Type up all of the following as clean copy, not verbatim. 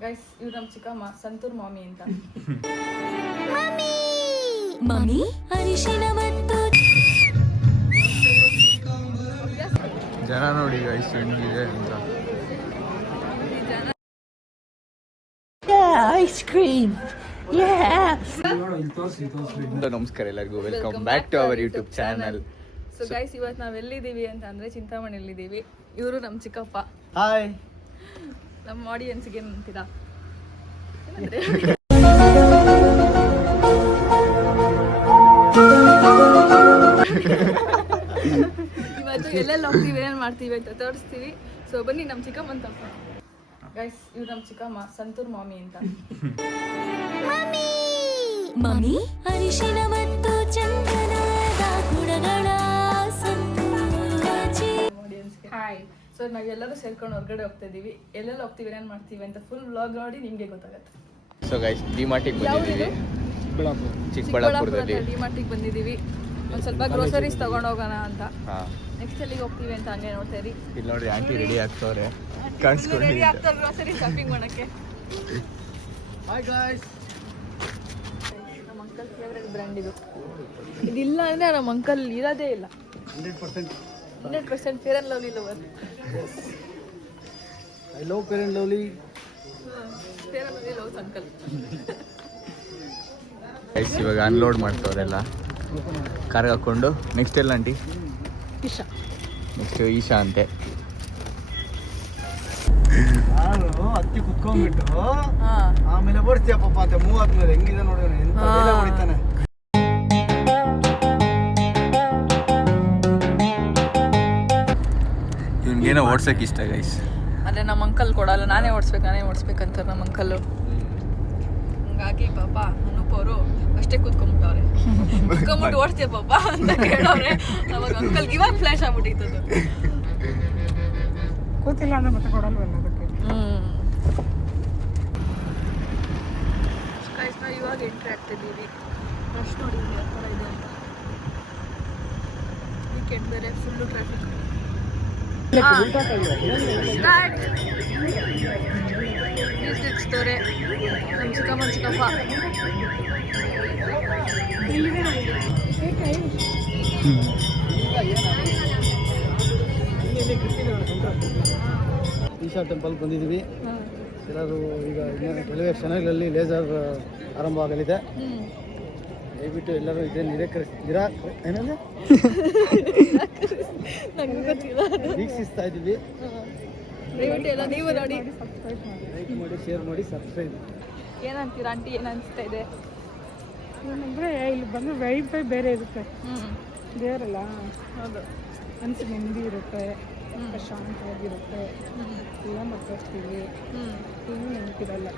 Guys ಇವ್ರು ನಮ್ಮ ಚಿಕ್ಕಮ್ಮ ಸಂತೂರ್ ಮಾಮಿ ಅಂತ. ಮಮ್ಮಿ ಅರಿಶಿನ ಮತ್ತು ಜನ ನೋಡಿ ಗೈಸ್ ಹೆಂಗಿದೆ ಅಂತ. Ice cream. ನಮಸ್ಕಾರ ಎಲ್ಲರಿಗೂ, welcome back to our YouTube channel. So guys ಇವತ್ತು ನಾವು ಎಲ್ಲಿದ್ದೀವಿ ಅಂತ ಅಂದ್ರೆ ಚಿಂತಾಮಣಿಯಲ್ಲಿದ್ದೀವಿ. ಇವರು ನಮ್ಮ ಚಿಕ್ಕಪ್ಪ. ಹಾಯ್. ನಮ್ಮ ಆಡಿಯನ್ಸ್ಗೆ ಏನು ಅಂತೀರಾ? ಇವತ್ತು ಎಲ್ಲೆಲ್ಲಿ ಹೋಗ್ತೀವಿ, ಏನೇನು ಮಾಡ್ತೀವಿ ಅಂತ ತೋರಿಸ್ತೀವಿ. ಸೊ ಬನ್ನಿ ನಮ್ಮ ಚಿಕ್ಕಮ್ಮನ ತಪ್ಪ. ಗೈಸ್ ಇವ್ರು ನಮ್ಮ ಚಿಕ್ಕಮ್ಮ ಸಂತೂರ್ ಮಾಮಿ ಅಂತ. ಮಮ್ಮಿ ಅರಿಶಿನ ಮತ್ತು ಚಂದನದ ಗುಣಗಳ ಆಡಿಯನ್ಸ್ಗೆ ಹಾಯ್. ಸೊ ನಾವೆಲ್ಲರೂ ಸೇರ್ಕೊಂಡು ಹೊರಗಡೆ ಹೋಗ್ತಾ ಇದೀವಿ. ಎಲ್ಲೆಲ್ಲಿ ಹೋಗ್ತೀವಿ, ಏನೇನು ಮಾಡ್ತೀವಿ ಅಂತ ಫುಲ್ ವ್ಲಾಗ್ ನೋಡಿ ನಿಮಗೆ ಗೊತ್ತಾಗುತ್ತೆ. ಸೊ ಗೈಸ್ ಡಿಮಾರ್ಟಿಗೆ ಬಂದಿದ್ದೀವಿ, ಚಿಕ್ಕಬಳ್ಳಾಪುರದಲ್ಲಿ. ಡಿಮಾರ್ಟಿಗೆ ಬಂದಿದ್ದೀವಿ. ಒಂದು ಸ್ವಲ್ಪ ಗ್ರೋಸರೀಸ್ ತಗೊಂಡು ಹೋಗೋಣ ಅಂತ. ಹಾಂ, ನೆಕ್ಸ್ಟ್ ಎಲ್ಲಿಗೆ ಹೋಗ್ತೀವಿ ಅಂತ ಹಂಗೆ ನೋಡ್ತಾ ಇರಿ. ಇಲ್ಲಿ ನೋಡಿ ಆಂಟಿ ರೆಡಿ ಆಗ್ತವ್ರೆ, ರೆಡಿ ಕಾಣಿಸ್ಕೊಂಡು. ಆಗ್ತಾರೆ ಗ್ರೋಸರಿ ಶಾಪಿಂಗ್ ಮಾಡೋಕ್ಕೆ. Hi guys. ನಮ್ಮ ಅಂಕಲ್ ಫೇವ್ರೆಟ್ ಬ್ರ್ಯಾಂಡ್ ಇದು. ಇದಿಲ್ಲ ಅಂದರೆ ನಮ್ಮ ಅಂಕಲ್ ಇರೋದೇ ಇಲ್ಲ. 100% fair and lovely lover. I love fair and lovely. Fair and lovely loves uncle. Guys ಇವಾಗ ಅನ್ಲೋಡ್ ಮಾಡ್ತವ್ರೆಲ್ಲ ಕಾರ್ಗೆ ಹಾಕ್ಕೊಂಡು. ನೆಕ್ಸ್ಟ್ ಎಲ್ಲ ಆಂಟಿ? ಇಶಾ. ನೆಕ್ಸ್ಟ್ ಈಶಾ ಅಂತೆ. ನಾನು ಹತ್ತಿ ಕುತ್ಕೊಂಡ್ಬಿಟ್ಟು ಹಾಂ ಆಮೇಲೆ ಓಡಿಸ್ತೀಯ ಪಾಪ ಅಂತ ಮೂವ್ ಆದ್ಮೇಲೆ ಹೆಂಗಿದೆ ನೋಡೋಣ, ಎಂತ ಬೇಗ ಹೊಡಿತಾನೆ. ಇವ್ನಿಗೇನೋ ಓಡ್ಸಕ್ಕೆ ಇಷ್ಟ ಗೈಸ್. ಅಲ್ಲೇ ನಮ್ಮ ಅಂಕಲ್ ಕೊಡಲ್ಲ, ನಾನೇ ಓಡಿಸ್ಬೇಕಂತಾರೆ ನಮ್ಮ ಅಂಕಲ್ಲು. ಹಂಗಾಗಿ ಪಾಪ ಅನೂಪ್ ಅವರು ಅಷ್ಟೇ ಕೂತ್ಕೊಂಡ್ಬಿಟ್ಟವ್ರೆ. ಕೂತ್ಕೊಂಡ್ಬಿಟ್ಟು ಓಡಿಸ್ತೀಯ ಪಾಪ ಅಂತ ಕೇಳೋರೆ. ಅವಾಗ ಅಂಕಲ್ಗೆ ಇವಾಗ ಫ್ಲ್ಯಾಶ್ ಆಗ್ಬಿಟ್ಟಿತ್ತು. ಕೂತಿಲ್ಲ ಅಂದ್ರೆ ಮತ್ತೆ ಕೊಡಲ್ವಲ್ಲ ಅದಕ್ಕೆ. ನಾವು ಇವಾಗ ಎಂಟ್ರಿ ಆಗ್ತಿದ್ದೀವಿ. ರಶ್ ನೋಡಿ ಯಾವ ಥರ ಇದೆ ಅಂತ. ವೀಕೆಂಡ್ ಬೇರೆ ಫುಲ್ಲು ಟ್ರಾಫಿಕ್. ಮ್ಯೂಸಿಕ್ ಸ್ಟೋರೆ ನಮ್ಮ ಚಿಕ್ಕಪ್ಪ. ಈಶಾ ಟೆಂಪಲ್ ಬಂದಿದ್ದೀವಿ. ಎಲ್ಲರೂ ಈಗ ಕೆಲವೇ ಕ್ಷಣಗಳಲ್ಲಿ ಲೇಸರ್ ಆರಂಭ ಆಗಲಿದೆ. ದಯವಿಟ್ಟು ಎಲ್ಲರೂ ಇದೇ ಏನಂದ್ರೆ ವೀಕ್ಷಿಸ್ತಾ ಇದ್ದೀವಿ. ದಯವಿಟ್ಟು ಎಲ್ಲ ನೀವು ನೋಡಿ, ಲೈಕ್ ಮಾಡಿ, ಶೇರ್ ಮಾಡಿ, ಸಬ್ಸ್ಕ್ರೈಬ್. ಏನಂತೀರಾ ಆಂಟಿ? ಏನು ಅನಿಸ್ತಾ ಇದೆ? ಏನಂದರೆ ಇಲ್ಲಿ ಬಂದು ವೈಫೈ ಬೇರೆ ಇರುತ್ತೆ, ದೇವರಲ್ಲ. ಹೌದು, ಮನಸ್ಸು ನೆಮ್ಮದಿ ಇರುತ್ತೆ, ಶಾಂತವಾಗಿರುತ್ತೆ. ಎಲ್ಲ ಮಾತಾಡ್ತೀವಿ, ಏನೂ ನೆನಪಿರಲ್ಲ.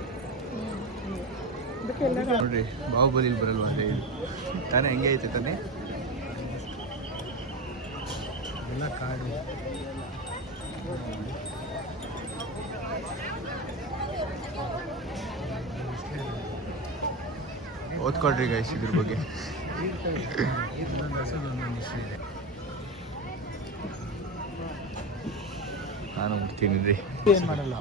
ಅದಕ್ಕೆ ಎಲ್ಲ ನೋಡ್ರಿ ಬಾಹುಬಲಿ ಬರಲ್ವಾ ಅಂದ್ರೆ ತಾನೇ ಹೆಂಗೆ ಐತೆ ತಾನೇ. ಎಲ್ಲ ಕಾಡು. ಓದ್ಕೊಳ್ರಿ ಗೈಸ್ ಇದ್ರ ಬಗ್ಗೆ. ನಾನು ಬಿಡ್ತೀನಿ ರೀ. ಏನು ಮಾಡಲ್ಲ.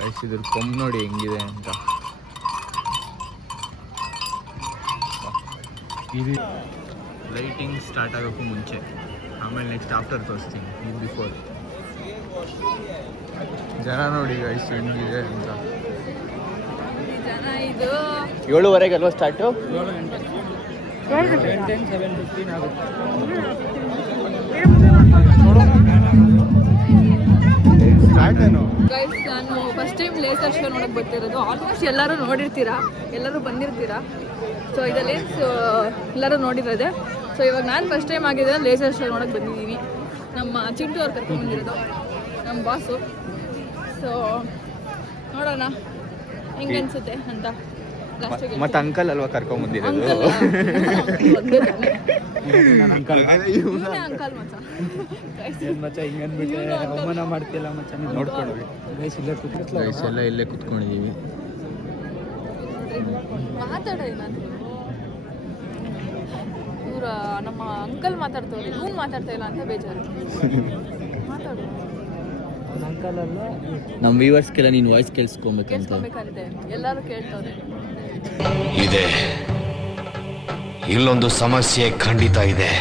ಗೈಸ್ ಇದ್ರ ಕೊಂಬ್ ನೋಡಿ ಹೆಂಗಿದೆ ಅಂತ. ಇದು ಲೈಟಿಂಗ್ ಸ್ಟಾರ್ಟ್ ಆಗೋಕ್ಕೂ ಮುಂಚೆ, ಆಮೇಲೆ ನೆಕ್ಸ್ಟ್ ಆಫ್ಟರ್ ತೋರಿಸ್ತೀನಿ. ಇದು ಬಿಫೋರ್. ಜನ ನೋಡಿ ಗೈಸ್ ಹೆಂಗಿದೆ ಅಂತ. ಜನ ಇದು 7:30 ಅಲ್ವಾ ಸ್ಟಾರ್ಟು? 7:15 ಆಗುತ್ತೆ. ಸ್ಟಾರ್ಟ್ ಏನು ಗೈಸ್, ನಾನು ಫಸ್ಟ್ ಟೈಮ್ ಲೇಸರ್ ಶೋ ನೋಡೋಕೆ ಬರ್ತಿರೋದು. ಆಲ್ಮೋಸ್ಟ್ ಎಲ್ಲರೂ ನೋಡಿರ್ತೀರಾ, ಎಲ್ಲರೂ ಬಂದಿರ್ತೀರಾ. ಸೊ ಇದರಲ್ಲಿ ಎಲ್ಲರೂ ನೋಡಿರೋದೆ. ಸೊ ಇವಾಗ ನಾನು ಫಸ್ಟ್ ಟೈಮ್ ಆಗಿದೆ ಲೇಸರ್ ಶೋ ನೋಡೋಕೆ ಬಂದಿದ್ದೀವಿ. ನಮ್ಮ ಚಿಂಟು ಅವ್ರು ಕರ್ಕೊಂಡು ಬಂದಿರೋದು, ನಮ್ಮ ಬಾಸು. ಸೊ ನೋಡೋಣ ಹೆಂಗೆ ಅನಿಸುತ್ತೆ ಅಂತ. ಮತ್ತೆ ಅಂಕಲ್ ಅಲ್ವಾ ಕರ್ಕೊಂಬಂದಿರೋದು? ಅಂಕಲ್ ಮಚ್ಚ. ಏನು ಮಚ್ಚ ಹಿಂಗೆ ಅಂದ್ಬಿಟ್ಟೆ ಅವಮಾನ ಮಾಡ್ತಿಲ್ಲ ಮಚ್ಚ. ನೋಡ್ಕೊಂಡು ಗೈಸ್ ಇಲ್ಲೇ ಕೂತ್ಕೊಳ್ಳಿ. ಗೈಸ್ ಎಲ್ಲ ಇಲ್ಲೇ ಕುತ್ಕೊಂಡಿದ್ದೀವಿ. ಮಾತಾಡೋಣ. ಇವ್ರ ನಮ್ಮ ಅಂಕಲ್ ಮಾತಾಡ್ತವ್ರೆ, ಇವನು ಮಾತಾಡ್ತಾ ಇಲ್ಲ ಅಂತ ಬೇಜಾರು. ಮಾತಾಡು, ನಮ್ಮ ವ್ಯೂವರ್ಸ್ಗೆಲ್ಲ ನೀನು ವಾಯ್ಸ್ ಕೇಳಿಸ್ಕೊಬೇಕಂತ. ಕೇಳಿಸ್ಕೊಬೇಕಾಗಿದೆ, ಎಲ್ಲರೂ ಕೇಳ್ತವ್ರೆ. ಇದೆ, ಇಲ್ಲೊಂದು ಸಮಸ್ಯೆ ಖಂಡಿತ ಇದೆ.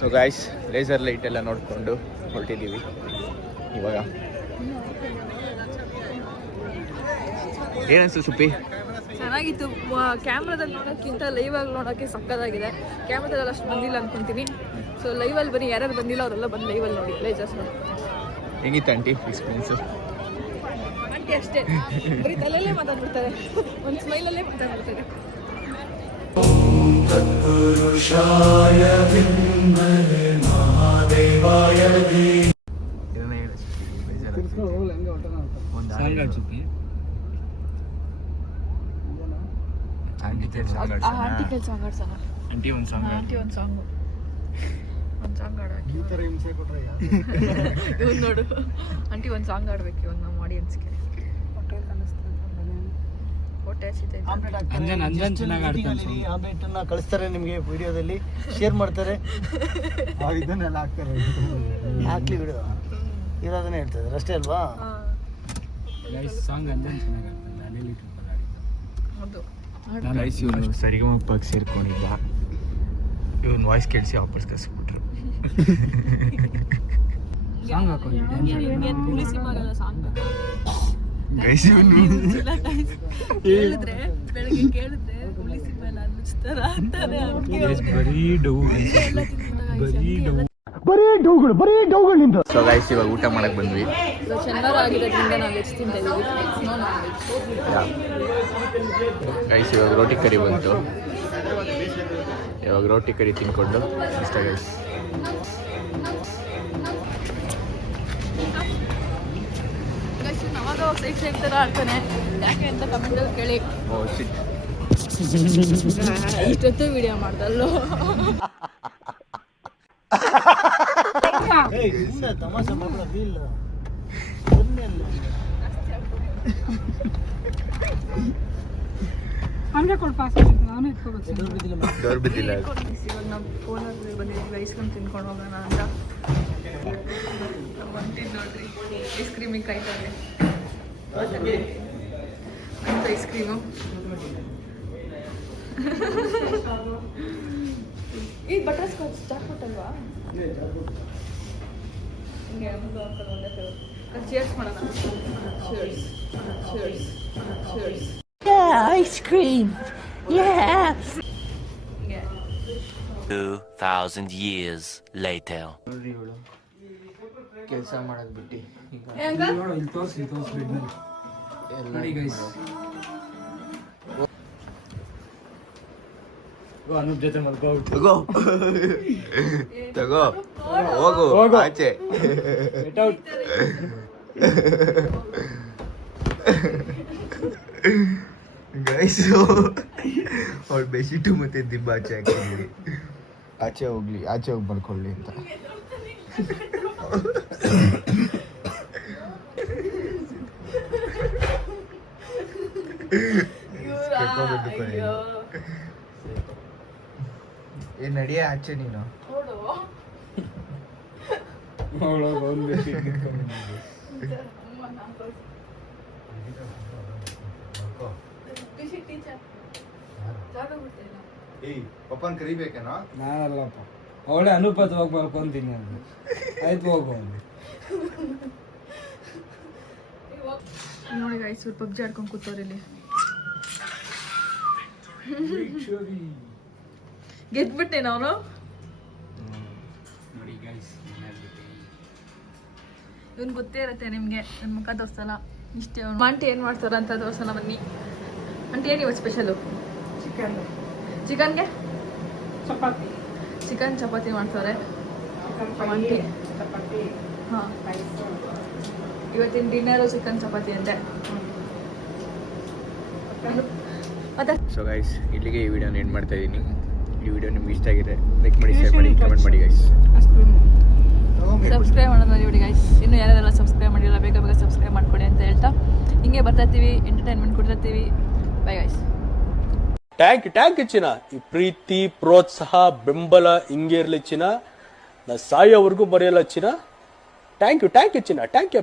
ಸೊ ಗಾಯ್ಸ್, ಲೇಸರ್ ಲೈಟ್ ಎಲ್ಲ ನೋಡಿಕೊಂಡು ಹೊರಟಿದ್ದೀವಿ ಇವಾಗ. ಏನನ್ಸು ಸುಪ್ಪಿ? ಚೆನ್ನಾಗಿತ್ತು. ಕ್ಯಾಮ್ರಾದಲ್ಲಿ ನೋಡೋಕ್ಕಿಂತ ಲೈವಾಗಿ ನೋಡೋಕ್ಕೆ ಸಕ್ಕತ್ತಾಗಿದೆ. ಕ್ಯಾಮ್ರಾದಲ್ಲಿ ಅಷ್ಟು ಬಂದಿಲ್ಲ ಅಂದ್ಕೊತೀನಿ. ಸೊ ಲೈವಲ್ಲಿ ಬನ್ನಿ, ಯಾರ್ಯಾರು ಬಂದಿಲ್ಲ ಅವರೆಲ್ಲ ಬಂದು ಲೈವಲ್ಲಿ ನೋಡಿ ಲೇಸರ್ಸ್ ನೋಡಿ. ಹೆಂಗಿತ್ತು ಆಂಟಿ ಎಕ್ಸ್ಪೀರಿಯನ್ಸು? ಆಂಟಿ ಅಷ್ಟೇ ಬರೀ ತಲೆಯಲ್ಲೇ ಮಾತಾಡ್ಬಿಡ್ತಾರೆ, ಒಂದು ಸ್ಮೈಲಲ್ಲೇ ಮಾತಾಡ್ಬಿಡ್ತಾರೆ. ಆಂಟಿಕಲ್ ಸಾಂಗ್ ಆಡ್ಸೋಣ. ಆಂಟಿ ಒಂದು ಸಾಂಗ್ ಆಡಾಕಿ ಈ ಥರ ಹಿಂಸೆ ಕೊಟ್ರೆ ಇವ್ನು ನೋಡು, ಆಂಟಿ ಒಂದು ಸಾಂಗ್ ಆಡ್ಬೇಕು ಇವಾಗ ನಮ್ಮ ಆಡಿಯನ್ಸ್ಗೆ. ಹೊಟ್ಟೆ ಹಸಿತೈತೆ. ಆಮ್ಲೆಟ್ ಕಳಿಸ್ತಾರೆ ನಿಮಗೆ, ವಿಡಿಯೋದಲ್ಲಿ ಶೇರ್ ಮಾಡ್ತಾರೆ, ಇದನ್ನೆಲ್ಲ ಹಾಕ್ತಾರೆ. ಹಾಕ್ಲಿ ವಿಡಿಯೋ ಇರೋದನ್ನೇ ಹೇಳ್ತಾರೆ ಅಷ್ಟೇ ಅಲ್ವಾ? ಹೌದು. ಗೈಸ್, ಇವನು ಸರಿಗಮಪ್ಪಗೆ ಸೇರ್ಕೊಂಡಿದ್ದ. ಇವನ್ ವಾಯ್ಸ್ ಕೇಳಿಸಿ ವಾಪಸ್ ಕಳಿಸ್ಬಿಟ್ರು. ಗೈಸ್, ಇವನು ಕೇಳಿದ್ರೆ ಬೆಳಗ್ಗೆ ಕೇಳಿದ್ರೆ ಹುಲಿಸಿ ಮೇಲೆ ಅನ್ನಿಸ್ತಾರ ಅಂತಾರೆ. ಸೊ ಗೈಸ್, ಇವಾಗ ಊಟ ಮಾಡಕ್ ಬಂದ್ವಿ. ಶನಿವಾರ ಆಗಿರೋದ್ರಿಂದ ನಾವು ವೆಜ್ ತಿಂತಾ ಇದ್ದೀವಿ, ನೋ ನಾನ್ ವೆಜ್. ಗೈಸ್, ಇವಾಗ ರೋಟಿ ಕರಿ ಬಂತು. ಇವಾಗ ರೋಟಿ ಕರಿ ತಿನ್ಕೊಂಡು ಇಷ್ಟ ಗೈಸ್. ಅವಾಗ ಸೈಡ್ ಥರ ಆಡ್ತಾನೆ, ಯಾಕೆ ಅಂತ ಕಮೆಂಟಲ್ಲಿ ಕೇಳಿ. ಓ ಶಿಟ್, ಇಷ್ಟೊತ್ತು ವಿಡಿಯೋ ಮಾಡ್ದಲ್ಲೋ. ತಮಾಷೆ ಇಲ್ಲ. ಹಂಗೆ ಕೊಟ್ಟು ಪಾಸ್ ನಾನು ಇಟ್ಕೋಬೇಕು. ಡೋರ್ ಬಿದ್ದಿಲ್ಲ. ಇವಾಗ ನಾವು ಫೋನಲ್ಲಿ ಬಂದಿದ್ದೀವಿ ಐಸ್ ಕ್ರೀಮ್ ತಿನ್ಕೊಂಡು ಹೋಗೋಣ ಅಂತ. ಹೊಂಟಿದ್ದು ನೋಡ್ರಿ, ಐಸ್ ಕ್ರೀಮಿಗೆ ಕಾಯ್ತಾರೆ. ಅಂತ ಐಸ್ ಕ್ರೀಮು ಈ ಬಟರ್ ಸ್ಕಾಚ್ ಚಾಕ್ಬಿಟ್ಟಲ್ವಾ? ಹಿಂಗೆ ಒಂದು ಅಂಕಲ್ ಒಂದೇ ಚೇರ್ಸ್ ಮಾಡೋಣ. Chairs chairs chairs. ice cream. Yes. 2000 years later. ನೋಡ್ರಿ, ಇವಳು ಕೆಲಸ ಮಾಡಕ್ ಬಿಟ್ಟು ಈಗ ನೋಡಿ ಗೈಸ್. ತಗೋ ತಗೋ, ಹೋಗು ಆಚೆ. ಗೈಸ್, ಅವ್ಳ ಬೆಡ್ಶೀಟು ಮತ್ತೆ ದಿಬ್ಬ ಆಚೆ ಹಾಕಿದ್ವಿ. ಆಚೆ ಹೋಗ್ಲಿ, ಆಚೆ ಹೋಗಿ ಬರ್ಕೊಳ್ಳಿ ಅಂತ. ಏನ್ ನಡಿಯ ಆಚೆ ನೀನು. ಏಯ್ ಪಪ್ಪನ್ ಕರಿಬೇಕೇನೋ? ನಾನಲ್ಲಪ್ಪ, ಅವಳೇ ಅನುಪಾತವಾಗಿ ಮಲ್ಕೊಂತೀನಿ ನಾನು. ಆಯ್ತು ಹೋಗು. ನೋಡಿ ಗೈಸ್ ಇವ್ರು ಪಬ್ಜಿ ಆಡ್ಕೊಂಡು ಕೂತವ್ರು ಇಲ್ಲಿ. ಗೆದ್ಬಿಟ್ಟೆ ನಾನು. ಇವನ್ ಗೊತ್ತೇ ಇರುತ್ತೆ ನಿಮ್ಗೆ, ನನ್ನ ಮುಖ ತೋರ್ಸಲ್ಲ ಇಷ್ಟೇ. ಅವ್ನು ಆಂಟಿ ಏನ್ ಮಾಡ್ತಾರ ಅಂತ ತೋರ್ಸೋಣ ಬನ್ನಿ. ಆಂಟಿ ಏನು ಇವತ್ತು ಸ್ಪೆಷಲು? ಚಿಕನ್ಗೆ ಚಪಾತಿ, ಚಿಕನ್ ಚಪಾತಿ ಮಾಡ್ತಾರೆ ಆಂಟಿ. ಹಾಂ, ಇವತ್ತಿನ ಡಿನ್ನರು ಚಿಕನ್ ಚಪಾತಿ ಅಂತೆ. ಮತ್ತೆ ಸೊ ಗೈಸ್, ಇಲ್ಲಿಗೆ ಈ ವಿಡಿಯೋನ ಎಂಡ್ ಮಾಡ್ತಾ ಇದ್ದೀನಿ. ಈ ವಿಡಿಯೋ ನಿಮ್ಗೆ ಇಷ್ಟ ಆಗಿದೆ ಲೈಕ್ ಮಾಡಿ, ಶೇರ್ ಮಾಡಿ, ಕಮೆಂಟ್ ಮಾಡಿ ಗೈಸ್. ಸಬ್ಸ್ಕ್ರೈಬ್ ಮಾಡೋದು ನೋಡಿ ಗೈಸ್. ಇನ್ನು ಯಾರೆಲ್ಲ ಸಬ್ಸ್ಕ್ರೈಬ್ ಮಾಡಿಲ್ಲ ಬೇಗ ಬೇಗ ಸಬ್ಸ್ಕ್ರೈಬ್ ಮಾಡ್ಕೊಳ್ಳಿ ಅಂತ ಹೇಳ್ತಾ ಹಿಂಗೆ ಬರ್ತಾ ಇರ್ತೀವಿ, ಎಂಟರ್ಟೈನ್ಮೆಂಟ್ ಕೊಡ್ತಿರ್ತೀವಿ. Bye guys. ಟ್ಯಾಂಕ್ ಯು ಚಿನ್ನ. ಈ ಪ್ರೀತಿ, ಪ್ರೋತ್ಸಾಹ, ಬೆಂಬಲ ಹಿಂಗೆ ಇರಲಿ ಚಿನ್ನ. ನಾ ಸಾಯೋವರೆಗೂ ಬರೆಯಲ್ಲ ಚಿನ್ನ. ಥ್ಯಾಂಕ್ ಯು ಚಿನ್ನ. Thank you.